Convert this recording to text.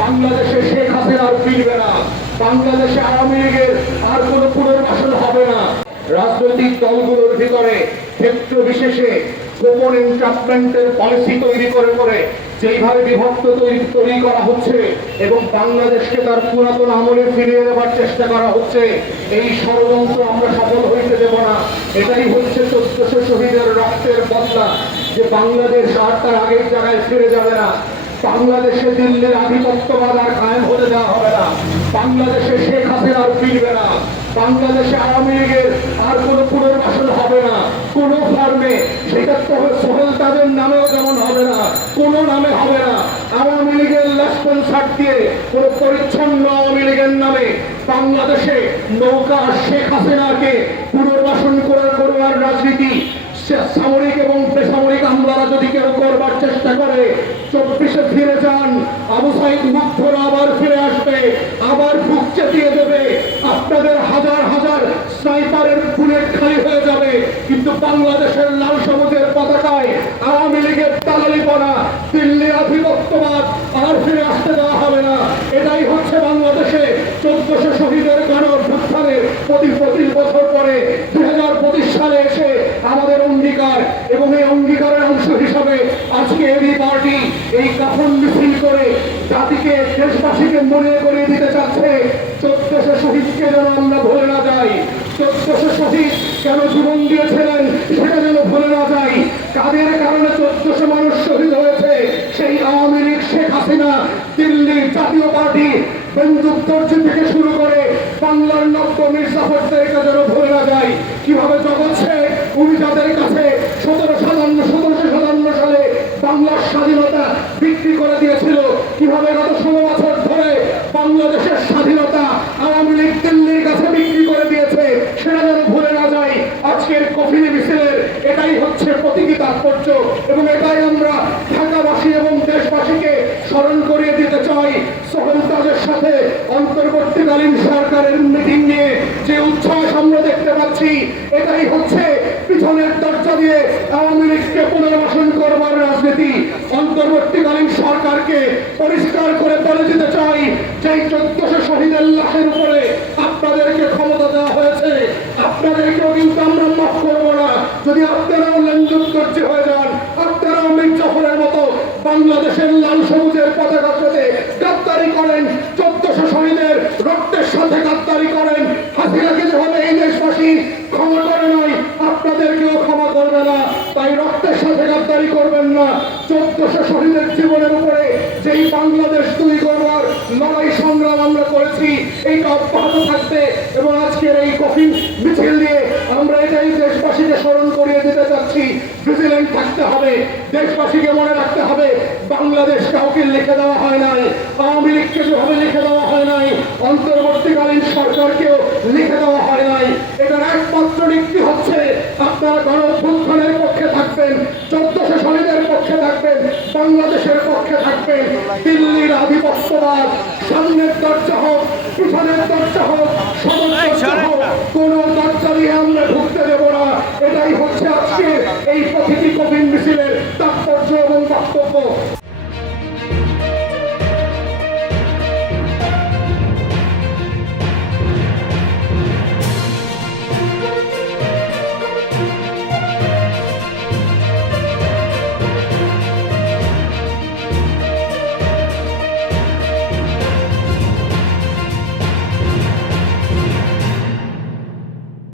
বাংলাদেশে শেখ হাসিনা আর ফিরবে না। বাংলাদেশে আওয়ামী লীগের আর কোনো পুনর্বাসন হবে না। রাজনৈতিক দলগুলোর ভিতরে ক্ষেত্র বিশেষে গোপন এন্ট্রাপমেন্টের পলিসি তৈরি করে করে যেইভাবে বিভক্ত তৈরি তৈরি করা হচ্ছে এবং বাংলাদেশকে তার পুরাতন আমলে ফিরিয়ে দেওয়ার চেষ্টা করা হচ্ছে, এই ষড়যন্ত্র আমরা সফল হইতে দেব না। এটাই হচ্ছে চোদ্দশো শহীদের রক্তের বদলা যে বাংলাদেশ আর তার আগের জায়গায় ফিরে যাবে না। বাংলাদেশে দিল্লির আধিপত্যবাদ আর কায়েম হতে দেওয়া হবে না। বাংলাদেশে শেখ হাসিনা আর ফিরবে না। বাংলাদেশে আওয়ামী লীগের আর কোনো পুনর্বাসন হবে না। কোনো ফর্মে সেটা তো সোহেল তাদের নামেও যেমন হবে না, কোনো নামে হবে না। আওয়ামী লীগের লেসপন্সার দিয়ে কোনো পরিচ্ছন্ন আওয়ামী লীগের নামে বাংলাদেশে নৌকা শেখ হাসিনাকে পুনর্বাসন করার করবার রাজনীতি সে- সামরিক এবং বেসামরিক আমলারা যদি কেউ করবার চেষ্টা করে যান, আবু সাইদ মুগ্ধরা আবার ফিরে আসবে, আবার বুক চেতিয়ে দেবে। আপনাদের হাজার হাজার স্নাইপারের বুলেট খালি হয়ে যাবে, কিন্তু বাংলাদেশের লাল সবুজের পতাকায় আওয়ামী লীগের দালালিপনা দিল্লির আধিপত্যবাদ আর ফিরে আসতে দেওয়া হবে না। এটাই হচ্ছে বাংলাদেশে চোদ্দশো শহীদের গণ অভ্যুত্থানের প্রতি পঁচিশ বছর পরে দুই হাজার পঁচিশ সালে এসে আমাদের অঙ্গীকার, এবং এই অঙ্গীকারের অংশ হিসাবে আজকে এবি পার্টি এই কাফন দেশবাসীকে মনে করিয়ে দিতে চাচ্ছে, চোদ্দশো শহীদকে যেন আমরা ভুলে না যাই। চোদ্দশো শহীদ কেন জীবন দিয়েছিলেন, সেটা যেন ভুলে না যাই। কাদের কারণে চোদ্দশো মানুষ শহীদ হয়েছে, সেই আওয়ামী লীগ, শেখ হাসিনা, দিল্লির জাতীয় পার্টি দর্জি থেকে শুরু করে বাংলার নব্য মির্জাফরদেরকে যেন ভুলে না যায় কীভাবে জগৎ শেখ, উনি কাছে সতেরো সাতান্ন সতেরোশো সাতান্ন সালে বাংলার স্বাধীনতা বিক্রি করে দিয়েছিল কীভাবে গত ষোলো বছর ধরে বাংলাদেশের স্বাধীনতা আওয়ামী লীগ দিল্লির কাছে বিক্রি করে দিয়েছে, সেটা যেন ভুলে না যায় আজকের কফিনে মিছিলের এটাই হচ্ছে প্রতীকী তাৎপর্য এবং এটাই আমরা ঢাকাবাসী এবং দেশবাসীকে স্মরণ করিয়ে দিতে চাই। সোহেল তাজের সাথে অন্তর্বর্তীকালীন সরকারের মিটিং নিয়ে যে উচ্ছ্বাস আমরা দেখতে পাচ্ছি, এটাই হচ্ছে পিছনের দরজা দিয়ে আওয়ামী লীগকে পুনর্বাসন করবার রাজনীতি। অন্তর্বর্তীকালীন সরকারকে পরিষ্কার করে বলে দিতে চাই যে চোদ্দশো শহীদের লাশের উপরে আপনাদেরকে ক্ষমতা দেওয়া হয়েছে, আপনাদেরকেও কিন্তু আমরা মাফ করব না। যদি আপনারাও লেনদেন হয়ে যান, আপনারাও মির্জাফরের মতো বাংলাদেশের লাল সবুজের পতাকার সাথে গাদ্দারি করেন, চোদ্দশো শহীদের রক্তের সাথে গাদ্দারি করেন। হাসিনাকে যেভাবে এই দেশবাসী ক্ষমা করে নয় আপনাদেরকেও ক্ষমা করবে না। তাই রক্তের সাথে গাদ্দারি করবেন না। চোদ্দশো শহীদের বাংলাদেশ তৈরি করবার লড়াই সংগ্রাম আমরা করেছি, এইটা অব্যাহত থাকবে এবং আজকের এই কফিন মিছিল দিয়ে আমরা এটাই দেশবাসীকে স্মরণ করিয়ে দিতে চাচ্ছি। ভিজিলেন্ট থাকতে হবে, দেশবাসীকে মনে রাখতে হবে, বাংলাদেশ কাউকে লিখে দেওয়া হয় নাই, আওয়ামী লীগকে যেভাবে লিখে দেওয়া হয় নাই, অন্তর্বর্তীকালীন সরকারকেও লিখে দেওয়া হয় নাই। এটার একমাত্র নীতি হচ্ছে আপনারা গণ পক্ষে থাকবেন, চোদ্দশো শহীদের পক্ষে থাকবেন থাকবেন দিল্লির আধিপত্যবাদ সামনের দরজা হোক পিছনের দরজা হোক সমস্ত হোক কোন